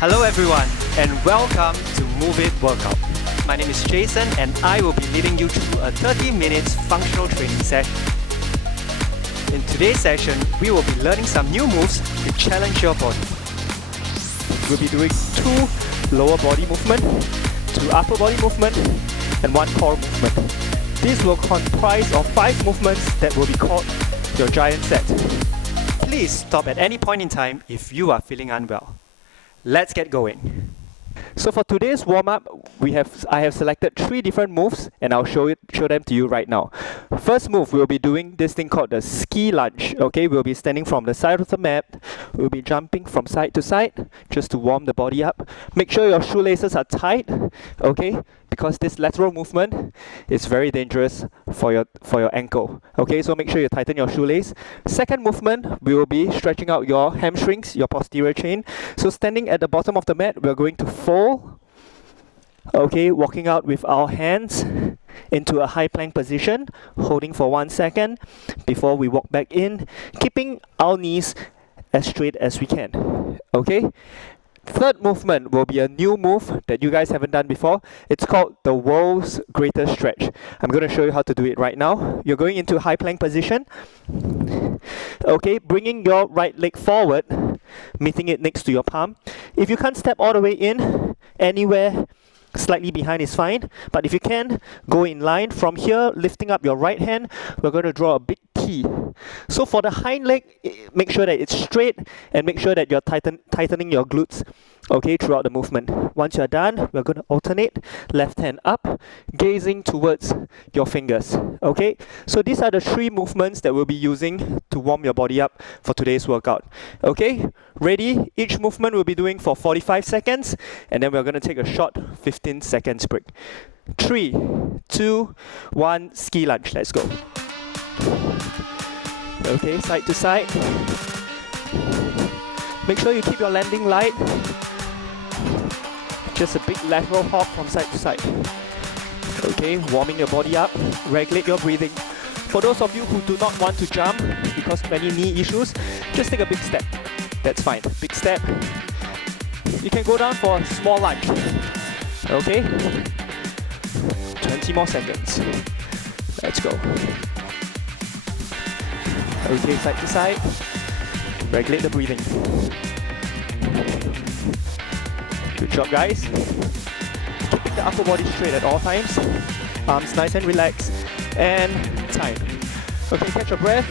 Hello everyone and welcome to Move It Workout. My name is Jason and I will be leading you through a 30 minutes functional training session. In today's session, we will be learning some new moves to challenge your body. We'll be doing 2 lower body movement, 2 upper body movement and 1 core movement. This will comprise of 5 movements that will be called your giant set. Please stop at any point in time if you are feeling unwell. Let's get going. So for today's warm-up, I have selected 3 different moves and I'll show them to you right now. First move, we'll be doing this thing called the ski lunge. Okay, we'll be standing from the side of the mat. We'll be jumping from side to side just to warm the body up. Make sure your shoelaces are tight, okay, because this lateral movement is very dangerous for your ankle. Okay, so make sure you tighten your shoelace. Second movement, we will be stretching out your hamstrings, your posterior chain. So standing at the bottom of the mat, we're going to fold. Okay, walking out with our hands into a high plank position, holding for 1 second before we walk back in, keeping our knees as straight as we can. Okay. Third movement will be a new move that you guys haven't done before. It's called the world's greatest stretch. I'm going to show you how to do it right now. You're going into high plank position. Okay, bringing your right leg forward, meeting it next to your palm. If you can't step all the way in, anywhere slightly behind is fine. But if you can, go in line. From here, lifting up your right hand, we're going to draw a big T. So for the hind leg, make sure that it's straight and make sure that you're tightening your glutes, okay, throughout the movement. Once you're done, we're going to alternate left hand up, gazing towards your fingers. Okay, so these are the 3 movements that we'll be using to warm your body up for today's workout. Okay, ready? Each movement we'll be doing for 45 seconds and then we're going to take a short 15 seconds break. 3, 2, 1, ski lunge. Let's go. Okay, side to side. Make sure you keep your landing light. Just a big lateral hop from side to side. Okay, warming your body up. Regulate your breathing. For those of you who do not want to jump because of any knee issues, just take a big step. That's fine. Big step. You can go down for a small lunge. Okay? 20 more seconds. Let's go. Okay, side to side. Regulate the breathing. Good job, guys. Keeping the upper body straight at all times. Arms nice and relaxed. And time. Okay, catch your breath.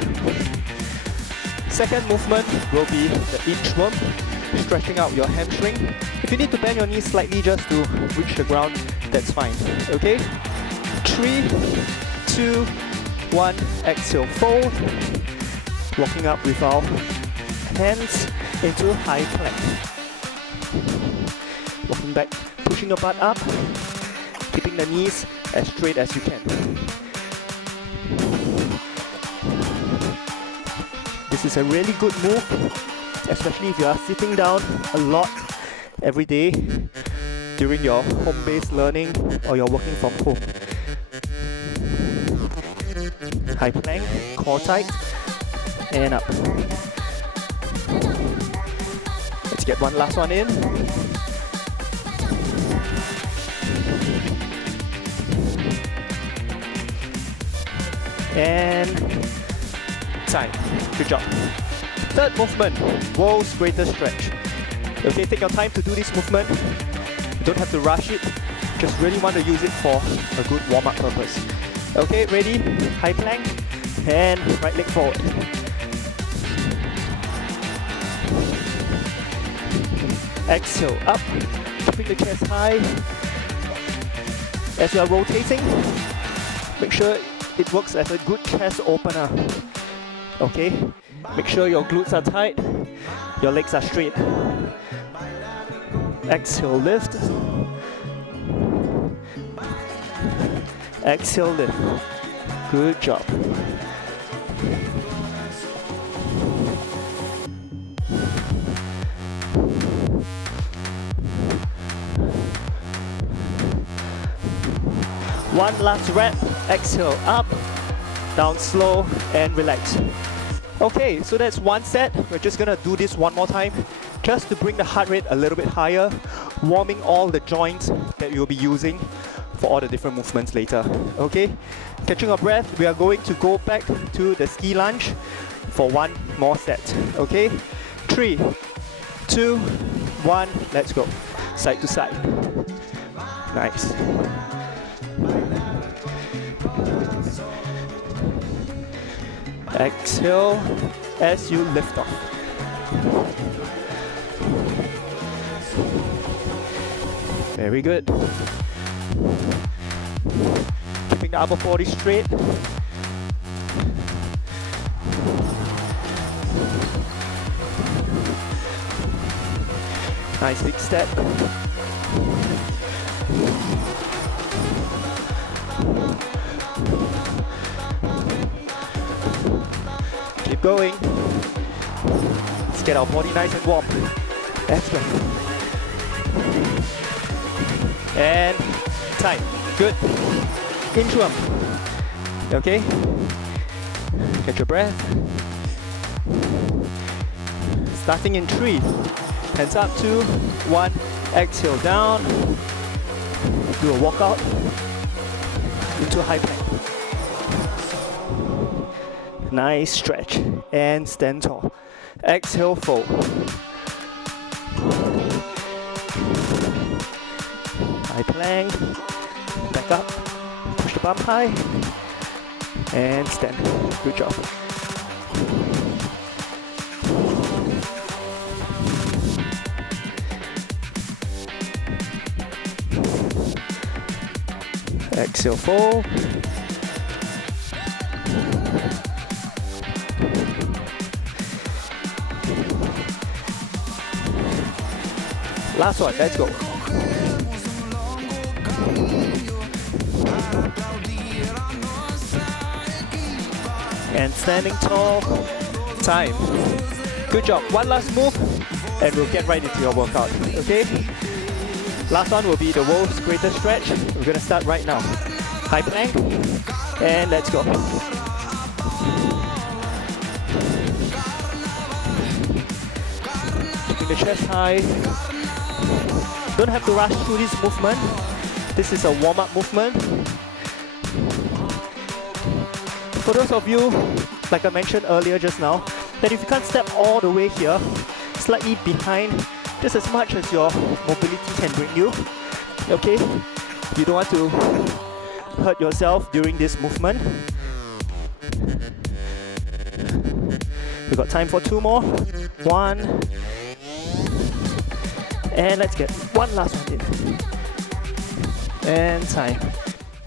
Second movement will be the inchworm. Stretching out your hamstring. If you need to bend your knees slightly just to reach the ground, that's fine. Okay? 3, 2, 1. Exhale, fold. Walking up with our hands into high plank. Walking back, pushing your butt up, keeping the knees as straight as you can. This is a really good move, especially if you are sitting down a lot every day during your home-based learning or you're working from home. High plank, core tight. And up. Let's get one last one in. And time. Good job. Third movement, world's greatest stretch. Okay, take your time to do this movement. You don't have to rush it. Just really want to use it for a good warm-up purpose. Okay, ready? High plank. And right leg forward. Exhale, up, keeping the chest high. As you are rotating, make sure it works as a good chest opener. Okay, make sure your glutes are tight, your legs are straight. Exhale, lift. Exhale, lift. Good job. One last rep, exhale, up, down slow and relax. Okay, so that's one set. We're just gonna do this one more time just to bring the heart rate a little bit higher, warming all the joints that you'll be using for all the different movements later. Okay, catching our breath, we are going to go back to the ski lunge for one more set. Okay, 3, 2, 1, let's go. Side to side. Nice. Exhale as you lift off. Very good. Keeping the upper body straight. Nice big step. Keep going. Let's get our body nice and warm. Excellent. And time. Good. Interim. Okay. Catch your breath. Starting in 3. Hands up, 2, 1. Exhale down. Do a walkout into a high plank. Nice stretch. And stand tall. Exhale, fold. High plank. Back up. Push the bum high. And stand. Good job. Exhale, fold. Last one, let's go. And standing tall. Time. Good job. One last move, and we'll get right into your workout. Okay? Last one will be the world's greatest stretch. We're gonna start right now. High plank, and let's go. Keeping the chest high. Don't have to rush through this movement. This is a warm-up movement. For those of you, like I mentioned earlier just now, that if you can't step all the way here, slightly behind, just as much as your mobility can bring you. Okay? You don't want to hurt yourself during this movement. We've got time for 2 more. 1. And let's get one last one in. And time.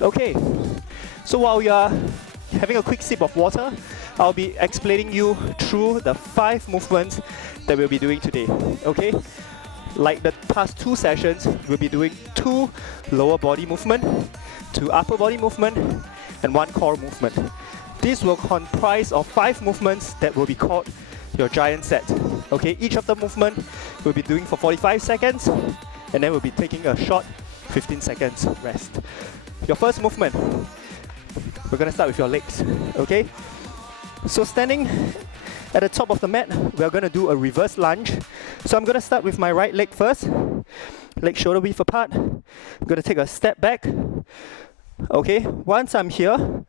Okay. So while we are having a quick sip of water, I'll be explaining you through the 5 movements that we'll be doing today. Okay? Like the past 2 sessions, we'll be doing 2 lower body movement, 2 upper body movement, and 1 core movement. This will comprise of 5 movements that will be called your giant set. Okay, each of the movement we'll be doing for 45 seconds, and then we'll be taking a short 15 seconds rest. Your first movement, we're gonna start with your legs. Okay, so standing at the top of the mat, we're gonna do a reverse lunge. So I'm gonna start with my right leg first, leg shoulder width apart. I'm gonna take a step back. Okay, once I'm here,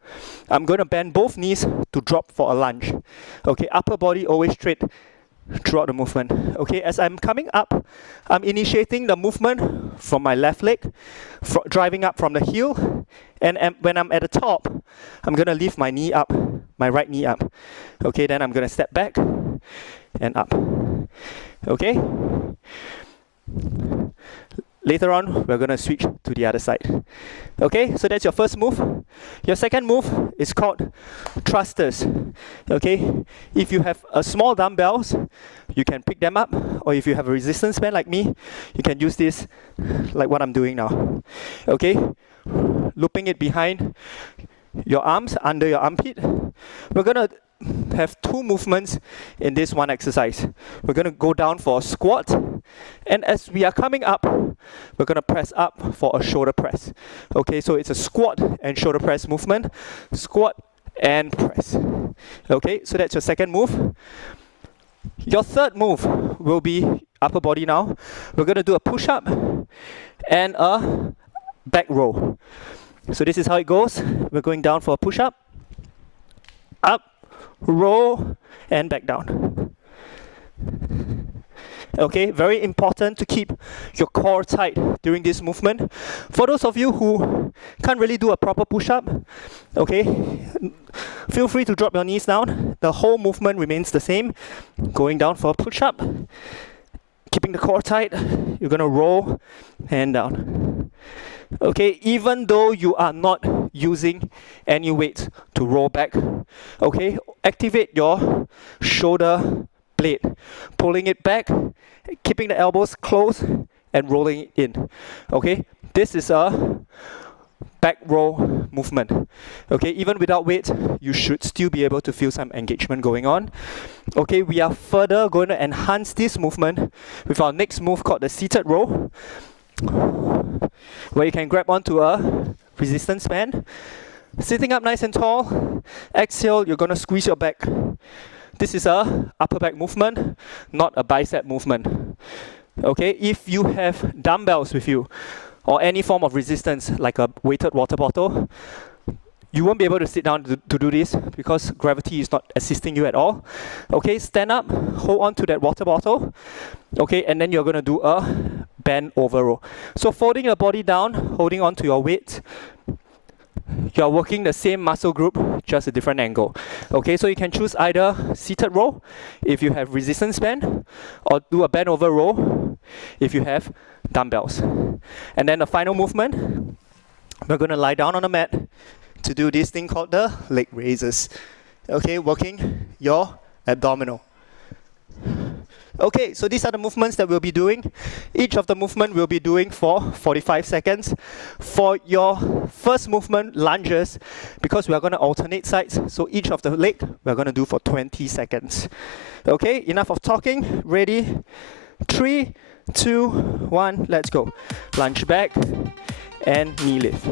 I'm gonna bend both knees to drop for a lunge. Okay, upper body always straight throughout the movement. Okay, as I'm coming up, I'm initiating the movement from my left leg, driving up from the heel, and when I'm at the top, I'm gonna lift my knee up, my right knee up. Okay, then I'm gonna step back and up. Okay? Later on, we're gonna switch to the other side. Okay, so that's your first move. Your second move is called thrusters. Okay, if you have a small dumbbells, you can pick them up, or if you have a resistance band like me, you can use this like what I'm doing now. Okay, looping it behind your arms, under your armpit. We're gonna have 2 movements in this one exercise. We're gonna go down for a squat, and as we are coming up, we're gonna press up for a shoulder press. Okay, so it's a squat and shoulder press movement. Squat and press. Okay, so that's your second move. Your third move will be upper body now. We're going to do a push-up and a back row. So this is how it goes. We're going down for a push-up, up, row, and back down. Okay, very important to keep your core tight during this movement. For those of you who can't really do a proper push-up, okay, feel free to drop your knees down. The whole movement remains the same. Going down for a push-up, keeping the core tight. You're gonna roll and down. Okay, even though you are not using any weight to roll back, okay, activate your shoulder blade, pulling it back, keeping the elbows close and rolling it in. Okay, this is a back row movement. Okay, even without weight, you should still be able to feel some engagement going on. Okay, we are further going to enhance this movement with our next move called the seated row, where you can grab onto a resistance band. Sitting up nice and tall, exhale, you're going to squeeze your back. This is a upper back movement, not a bicep movement. Okay, if you have dumbbells with you or any form of resistance like a weighted water bottle, you won't be able to sit down to do this because gravity is not assisting you at all. Okay, stand up, hold on to that water bottle. Okay, and then you're going to do a bend over row. So folding your body down, holding on to your weight, you're working the same muscle group, just a different angle. Okay, so you can choose either seated row if you have resistance band, or do a bend over row if you have dumbbells. And then the final movement, we're going to lie down on the mat to do this thing called the leg raises. Okay, working your abdominal. Okay, so these are the movements that we'll be doing. Each of the movement we'll be doing for 45 seconds. For your first movement, lunges, because we are going to alternate sides, so each of the leg we're going to do for 20 seconds. Okay, enough of talking. Ready? 3, 2, 1, let's go. Lunge back and knee lift.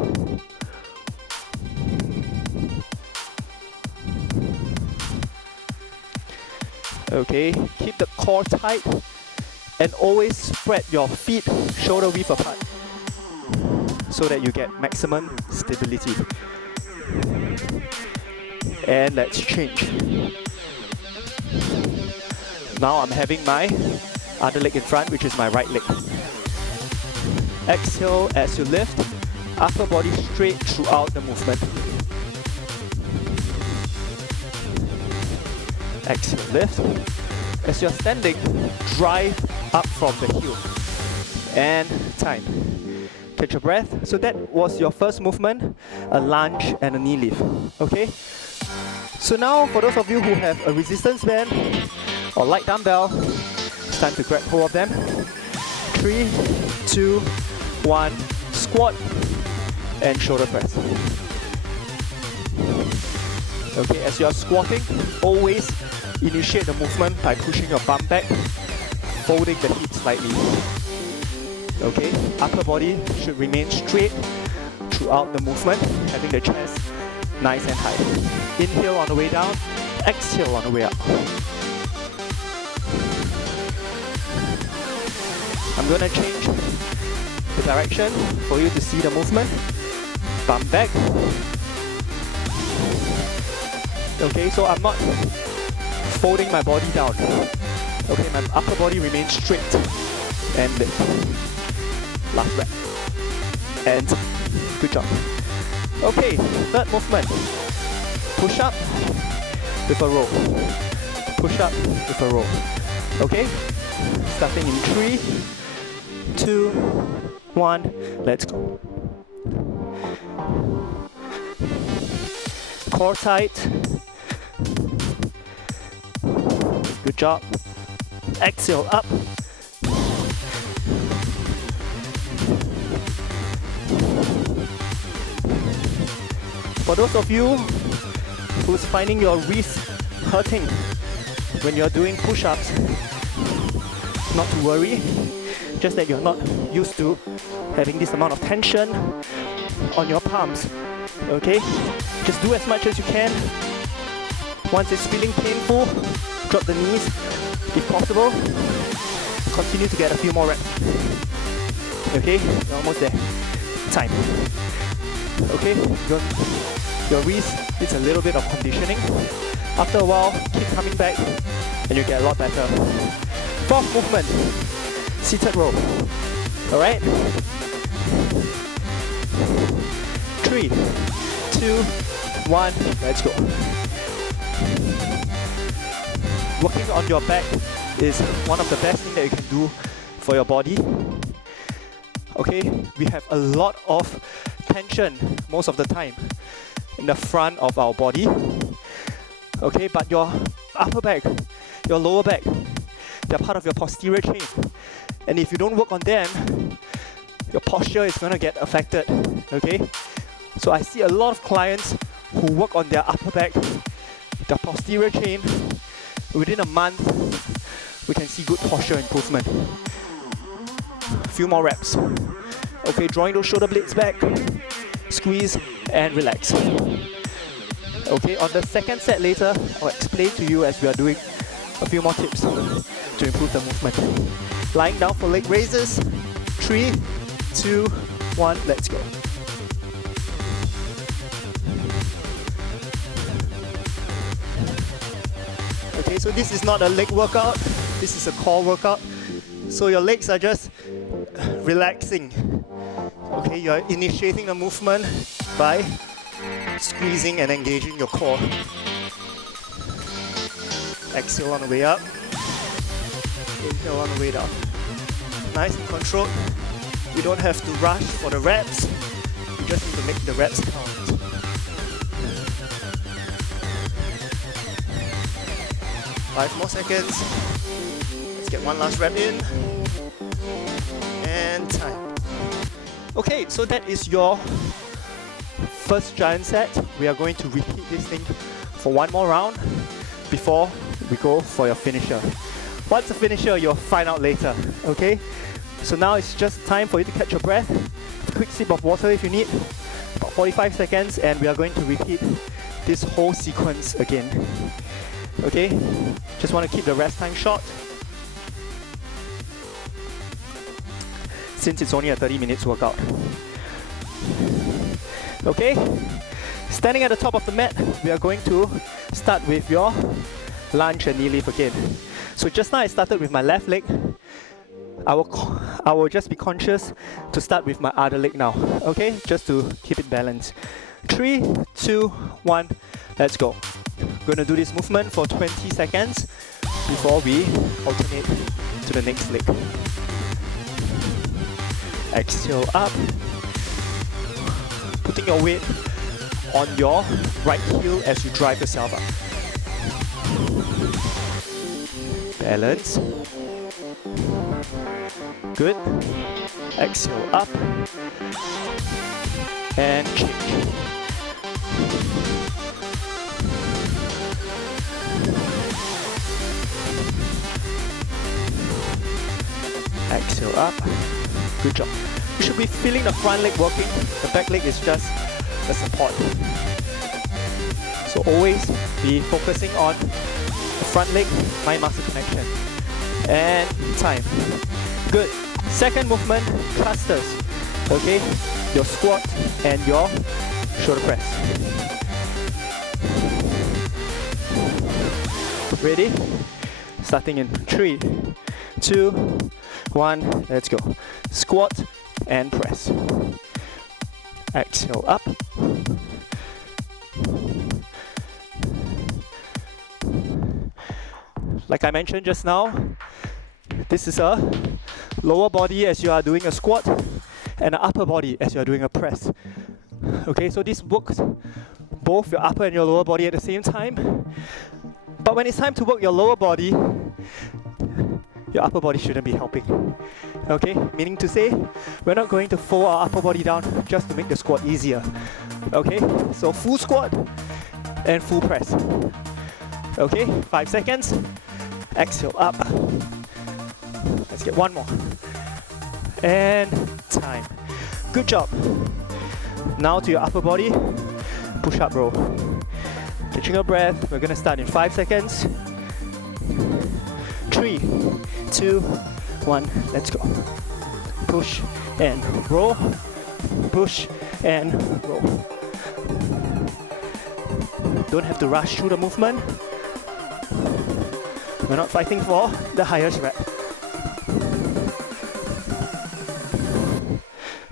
Okay, keep the core tight and always spread your feet shoulder width apart so that you get maximum stability. And let's change. Now I'm having my other leg in front, which is my right leg. Exhale as you lift, upper body straight throughout the movement. Exhale, lift. As you're standing, drive up from the heel. And time. Catch your breath. So that was your first movement, a lunge and a knee lift. Okay? So now, for those of you who have a resistance band or light dumbbell, it's time to grab hold of them. 3, 2, 1, squat and shoulder press. Okay, as you are squatting, always initiate the movement by pushing your bum back, folding the hips slightly. Okay, upper body should remain straight throughout the movement, having the chest nice and high. Inhale on the way down, exhale on the way up. I'm going to change the direction for you to see the movement. Bum back. Okay, so I'm not folding my body down. Okay, my upper body remains straight and lift. Last breath. And good job. Okay, third movement. Push up with a row. Push up with a row. Okay, starting in 3, 2, 1, let's go. Core tight. Good job. Exhale up. For those of you who's finding your wrist hurting when you're doing push-ups, not to worry, just that you're not used to having this amount of tension on your palms. Okay? Just do as much as you can. Once it's feeling painful, drop the knees if possible. Continue to get a few more reps. Okay, you're almost there. Time. Okay, your wrist needs a little bit of conditioning. After a while, keep coming back and you get a lot better. Fourth movement, seated row. Alright? 3, 2, 1, let's go. Working on your back is one of the best things that you can do for your body. Okay, we have a lot of tension most of the time in the front of our body. Okay, but your upper back, your lower back, they're part of your posterior chain. And if you don't work on them, your posture is going to get affected. Okay, so I see a lot of clients who work on their upper back, their posterior chain. Within a month, we can see good posture improvement. A few more reps. Okay, drawing those shoulder blades back, squeeze and relax. Okay, on the second set later, I'll explain to you as we are doing a few more tips to improve the movement. Lying down for leg raises. 3, 2, 1, let's go. Okay, so this is not a leg workout, this is a core workout. So your legs are just relaxing. Okay, you're initiating the movement by squeezing and engaging your core. Exhale on the way up. Inhale on the way down. Nice and controlled. You don't have to rush for the reps. You just need to make the reps count. Five more seconds. Let's get one last rep in. And time. Okay, so that is your first giant set. We are going to repeat this thing for one more round before we go for your finisher. What's the finisher? You'll find out later. Okay? So now it's just time for you to catch your breath. A quick sip of water if you need. About 45 seconds, and we are going to repeat this whole sequence again. Okay? Just want to keep the rest time short, since it's only a 30 minutes workout. Okay? Standing at the top of the mat, we are going to start with your lunge and knee lift again. So just now I started with my left leg. I will just be conscious to start with my other leg now. Okay? Just to keep it balanced. 3, 2, 1, let's go. We're going to do this movement for 20 seconds before we alternate to the next leg. Exhale up. Putting your weight on your right heel as you drive yourself up. Balance. Good. Exhale up. And change. Exhale up. Good job. You should be feeling the front leg working. The back leg is just a support. So always be focusing on the front leg, mind-muscle connection. And time. Good. Second movement, thrusters. Okay? Your squat and your shoulder press. Ready? Starting in 3, 2, 1, let's go. Squat and press. Exhale up. Like I mentioned just now, this is a lower body as you are doing a squat and an upper body as you are doing a press. Okay, so this works both your upper and your lower body at the same time. But when it's time to work your lower body, your upper body shouldn't be helping. Okay, meaning to say, we're not going to fold our upper body down just to make the squat easier. Okay, so full squat and full press. Okay, 5 seconds. Exhale up. Let's get one more. And time. Good job. Now to your upper body. Push-up row. Catching your breath. We're going to start in 5 seconds. 3, 2, 1, let's go. Push and roll, push and roll. Don't have to rush through the movement. We're not fighting for the highest rep.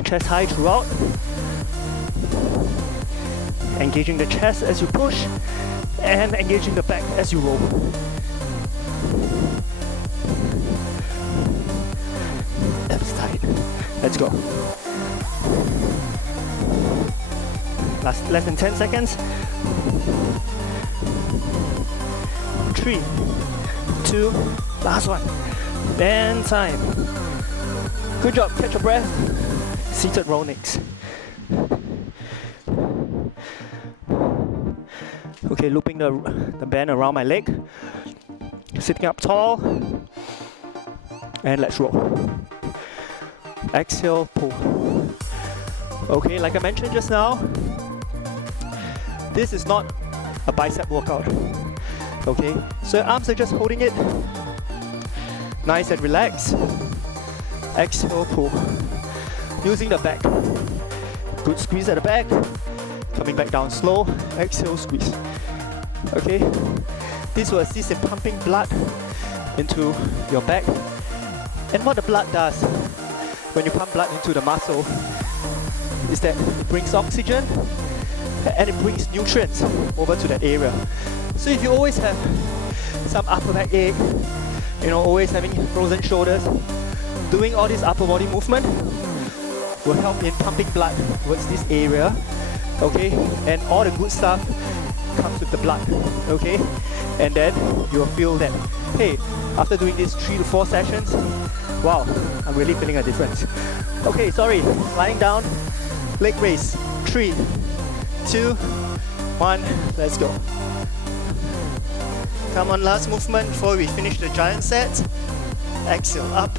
Chest high throughout. Engaging the chest as you push and engaging the back as you roll. Abs tight. Let's go. Less than 10 seconds. 3, 2, last one. And time. Good job, catch your breath. Seated roll next. Okay, looping the band around my leg. Sitting up tall. And let's roll. Exhale, pull. Okay, like I mentioned just now, this is not a bicep workout. Okay, so your arms are just holding it. Nice and relaxed. Exhale, pull. Using the back. Good squeeze at the back. Coming back down slow. Exhale, squeeze. Okay, this will assist in pumping blood into your back. And what the blood does when you pump blood into the muscle is that it brings oxygen and it brings nutrients over to that area. So if you always have some upper back ache, always having frozen shoulders, doing all this upper body movement will help in pumping blood towards this area, okay? And all the good stuff comes with the blood, okay? And then you'll feel that, hey, after doing this 3 to 4 sessions, wow, I'm really feeling a difference. Okay, sorry, lying down, leg raise, 3, 2, 1, let's go. Come on, last movement before we finish the giant set. Exhale, up.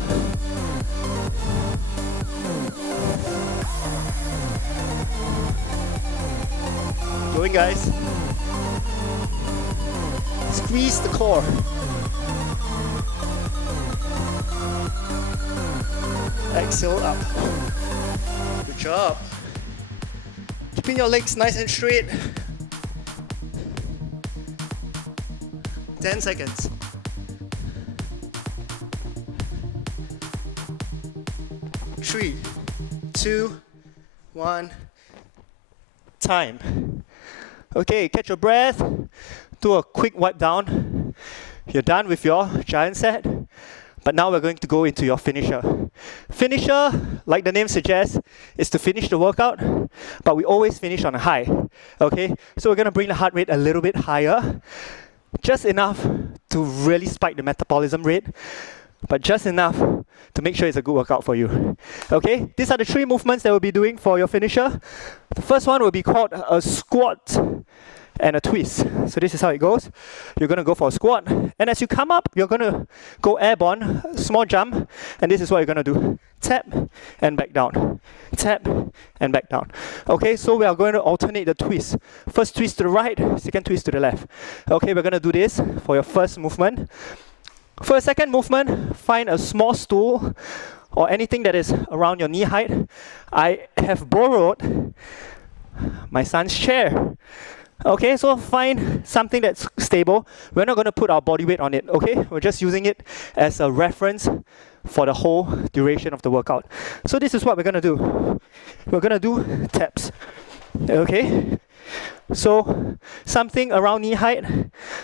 Going, guys. Squeeze the core. Exhale, up. Good job. Keeping your legs nice and straight. 10 seconds. Three, 2, 1, time. Okay, catch your breath. Do a quick wipe down. You're done with your giant set. But now we're going to go into your finisher. Finisher, like the name suggests, is to finish the workout, but we always finish on a high. Okay, so we're going to bring the heart rate a little bit higher. Just enough to really spike the metabolism rate, but just enough to make sure it's a good workout for you. Okay, these are the 3 movements that we'll be doing for your finisher. The first one will be called a squat and a twist. So this is how it goes. You're going to go for a squat, and as you come up, you're going to go airborne, small jump, and this is what you're going to do. Tap and back down. Tap and back down. Okay, so we are going to alternate the twist. First twist to the right, second twist to the left. Okay, we're going to do this for your first movement. For a second movement, find a small stool or anything that is around your knee height. I have borrowed my son's chair. Okay, so find something that's stable. We're not going to put our body weight on it, okay? We're just using it as a reference for the whole duration of the workout. So this is what we're going to do. We're going to do taps, okay? So something around knee height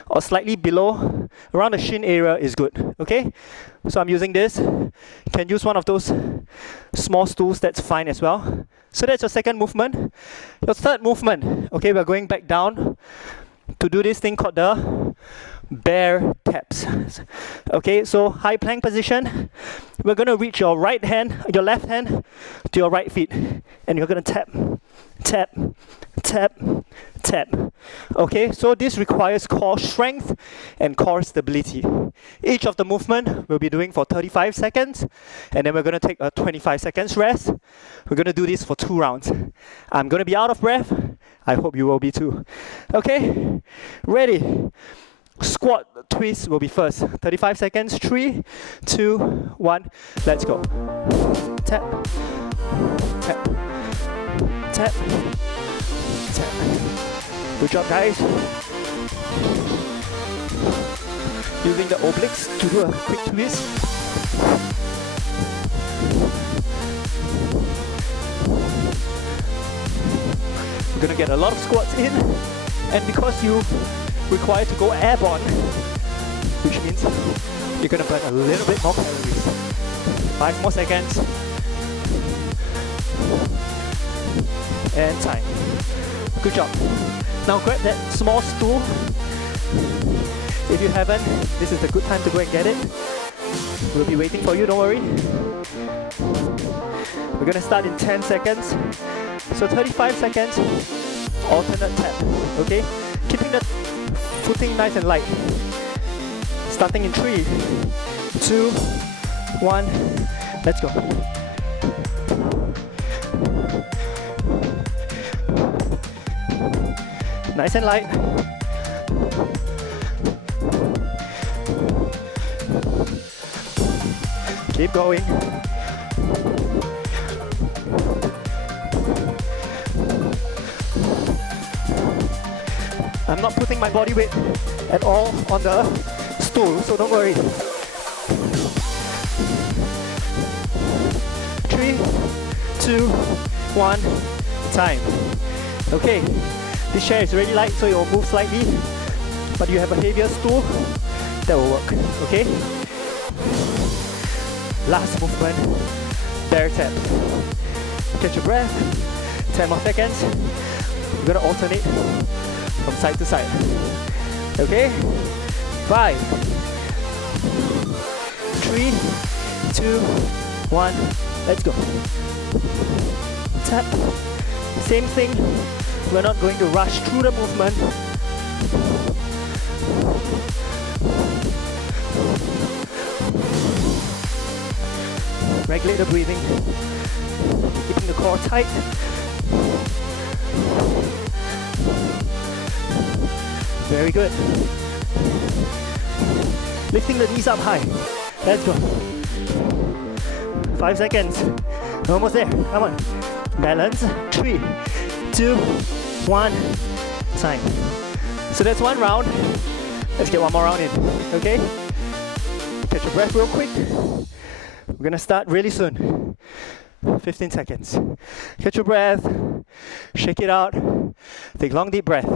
or slightly below, around the shin area is good, okay? So I'm using this. You can use one of those small stools, that's fine as well. So that's your second movement. Your third movement, okay, we're going back down to do this thing called the bear taps. Okay, so high plank position. We're going to reach your right hand, your left hand to your right feet, and you're going to tap, tap, tap, tap. Okay, so this requires core strength and core stability. Each of the movement we'll be doing for 35 seconds, and then we're going to take a 25 seconds rest. We're going to do this for 2 rounds. I'm going to be out of breath. I hope you will be too. Okay, ready? Squat twist will be first. 35 seconds. 3, 2, 1. Let's go. Tap, tap, tap, tap. Good job, guys. Using the obliques to do a quick twist. You're gonna get a lot of squats in, and because you require to go airborne, which means you're gonna burn a little bit more calories. 5 more seconds. And time. Good job. Now grab that small stool. If you haven't, this is a good time to go and get it. We'll be waiting for you, don't worry. We're gonna start in 10 seconds. So 35 seconds, alternate tap, okay? Keeping the footing nice and light. Starting in 3, 2, 1, let's go. Nice and light. Keep going. I'm not putting my body weight at all on the stool, so don't worry. 3, 2, 1, time. Okay, this chair is really light, so it will move slightly, but you have a heavier stool, that will work, okay? Last movement, bear tap. Catch your breath, 10 more seconds. You're gonna alternate from side to side. Okay? 5, 3, 2, 1, let's go. Tap. Same thing. We're not going to rush through the movement. Regulate the breathing. Keeping the core tight. Very good. Lifting the knees up high. Let's go. 5 seconds. Almost there. Come on. Balance. 3, 2, 1. Time. So that's one round. Let's get one more round in. Okay? Catch your breath real quick. We're gonna start really soon. 15 seconds. Catch your breath. Shake it out. Take long deep breath.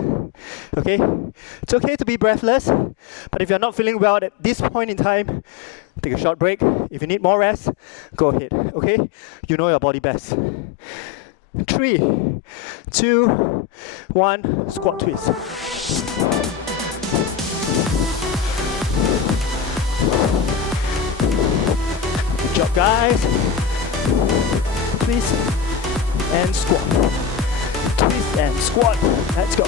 Okay? It's okay to be breathless, but if you're not feeling well at this point in time, take a short break. If you need more rest, go ahead. Okay? You know your body best. 3, 2, 1. Squat twist. Good job, guys. Twist and squat. Twist and squat. Let's go.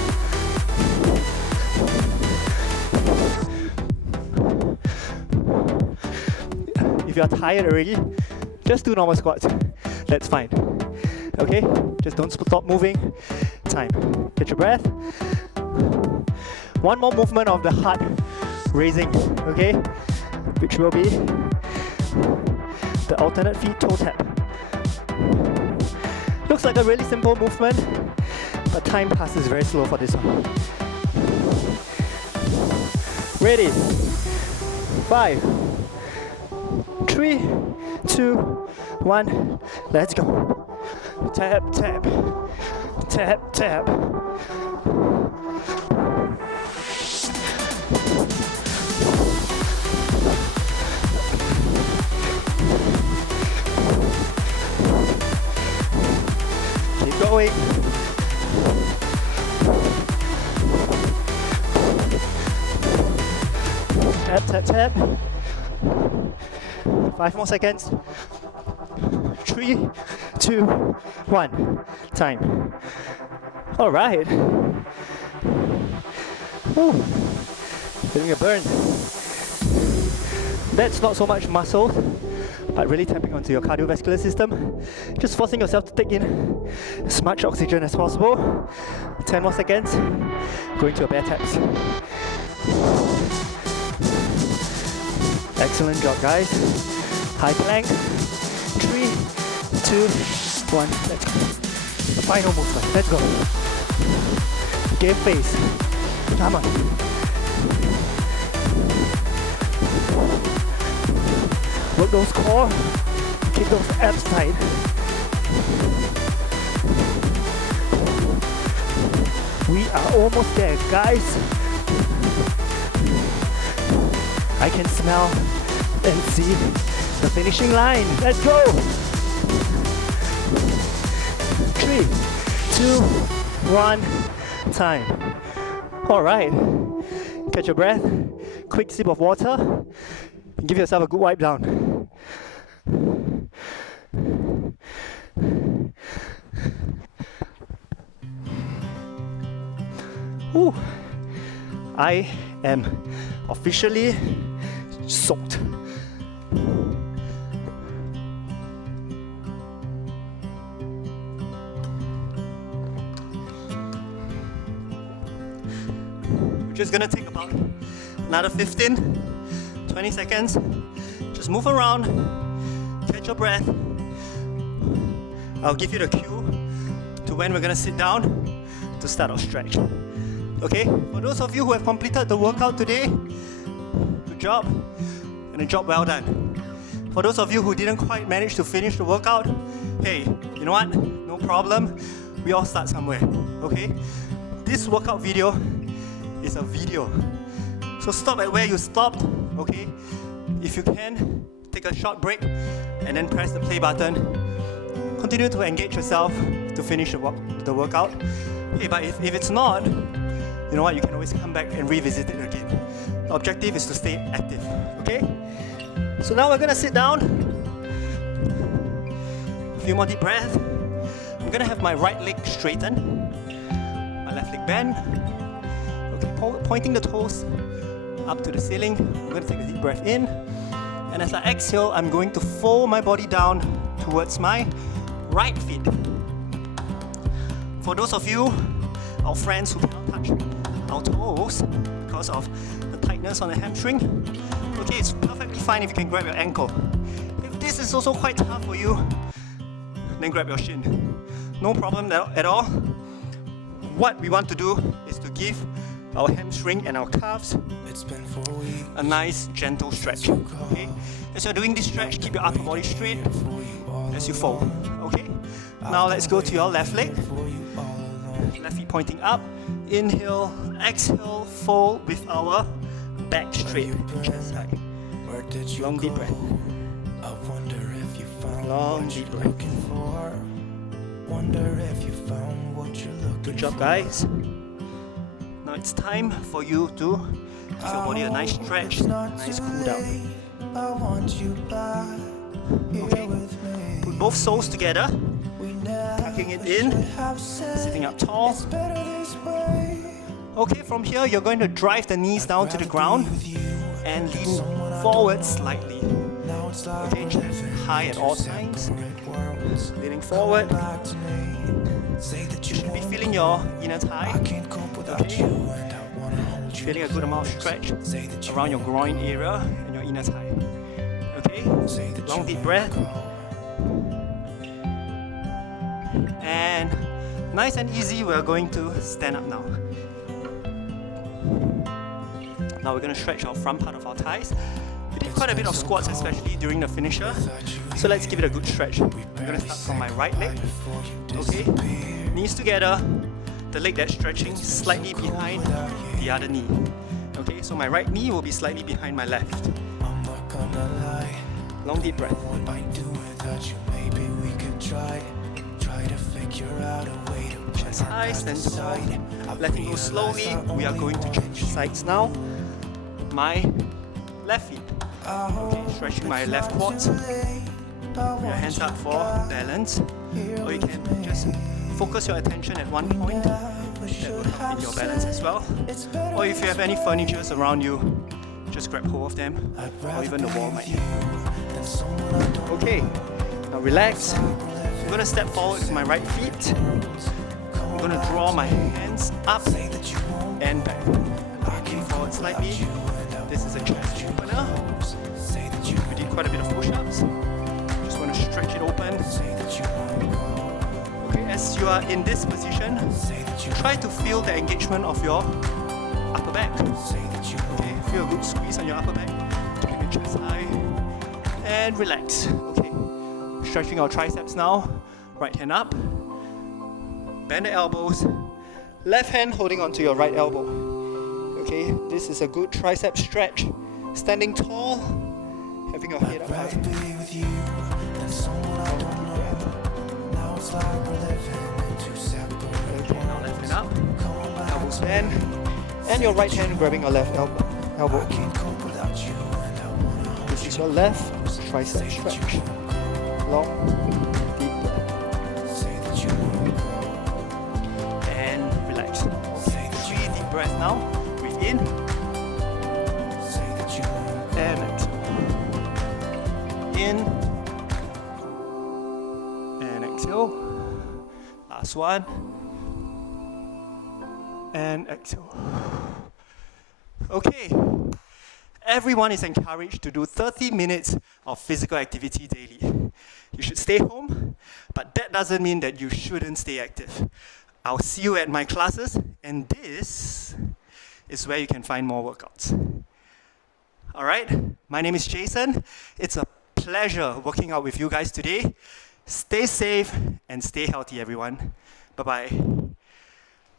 If you're tired already, just do normal squats. That's fine. Okay? Just don't stop moving. Time. Catch your breath. One more movement of the heart raising. Okay? Which will be the alternate feet toe tap. Looks like a really simple movement, but time passes very slow for this one. Ready? 5, 3, 2, 1. Let's go. Tap, tap, tap, tap. Keep going. Tap, tap, tap. 5 more seconds. 3, 2, 1. Time. All right. Woo. Feeling a burn. That's not so much muscle, but really tapping onto your cardiovascular system. Just forcing yourself to take in as much oxygen as possible. 10 more seconds. Going to your bear taps. Excellent job, guys. High plank. 3, 2, 1. Let's go. The final movement. Let's go. Game face. Come on. Work those core. Keep those abs tight. We are almost there, guys. I can smell and see the finishing line. Let's go. 3, 2, 1, time. All right. Catch your breath. Quick sip of water. Give yourself a good wipe down. Ooh. I am officially soaked. We're just gonna take about another 15, 20 seconds. Just move around, catch your breath. I'll give you the cue to when we're gonna sit down to start our stretch. Okay, for those of you who have completed the workout today, good job, and a job well done. For those of you who didn't quite manage to finish the workout, hey, you know what? No problem. We all start somewhere, okay? This workout video is a video. So stop at where you stopped, okay? If you can, take a short break and then press the play button. Continue to engage yourself to finish the workout. Okay, but if it's not, you know what, you can always come back and revisit it again. The objective is to stay active, okay? So now we're gonna sit down. A few more deep breaths. I'm gonna have my right leg straighten, my left leg bend. Okay, pointing the toes up to the ceiling. I'm gonna take a deep breath in. And as I exhale, I'm going to fold my body down towards my right feet. For those of you, our friends who cannot touch our toes because of the tightness on the hamstring, okay, it's perfectly fine if you can grab your ankle. If this is also quite tough for you, then grab your shin. No problem at all. What we want to do is to give our hamstring and our calves a nice gentle stretch. Okay? As you're doing this stretch, keep your upper body straight as you fold. Okay? Now let's go to your left leg. Left feet pointing up. Inhale, exhale, fold with our back straight, chest high. Long deep breath. Long deep breath. Good job, guys. Now it's time for you to give your body a nice stretch, nice cool down. Okay. Put both soles together, tucking it in, sitting up tall. Okay, from here you're going to drive the knees down to the ground and lean forward slightly. Okay, chest high at all times. Leaning forward. You should be feeling your inner thigh. Okay. Feeling a good amount of stretch around your groin area and your inner thigh. Okay, long deep breath. And nice and easy, we're going to stand up now. Now we're going to stretch our front part of our thighs. We did quite a bit of squats, especially during the finisher. So let's give it a good stretch. I'm going to start from my right leg. Okay, knees together. The leg that's stretching slightly behind the other knee. Okay, so my right knee will be slightly behind my left. Long deep breath. Chest high, stand tall. Letting go slowly. We are going to change sides now. My left feet. Okay, stretching my left quads. Put your hands up for balance. Or you can just focus your attention at one point. That will help in your balance as well. Or if you have any furniture around you, just grab hold of them. Or even the wall might help. Okay, now relax. I'm going to step forward to my right feet. I'm going to draw my hands up and back. Lean forward slightly. This is a chest opener. We did quite a bit of push-ups. Just want to stretch it open. Okay, as you are in this position, try to feel the engagement of your upper back. Okay, feel a good squeeze on your upper back. Keep your chest high. And relax. Okay, stretching our triceps now. Right hand up. Bend the elbows. Left hand holding onto your right elbow. Okay, this is a good tricep stretch. Standing tall, having your head up high. Okay, now left hand up. Elbows bend. And your right hand grabbing your left elbow. This is your left tricep stretch. Long, deep breath. And relax. Okay, 3 deep breaths now. Breathe in. And exhale. In. And exhale. Last one. And exhale. Okay. Everyone is encouraged to do 30 minutes of physical activity daily. You should stay home, but that doesn't mean that you shouldn't stay active. I'll see you at my classes, and this is where you can find more workouts. All right, my name is Jason. It's a pleasure working out with you guys today. Stay safe and stay healthy, everyone. Bye-bye.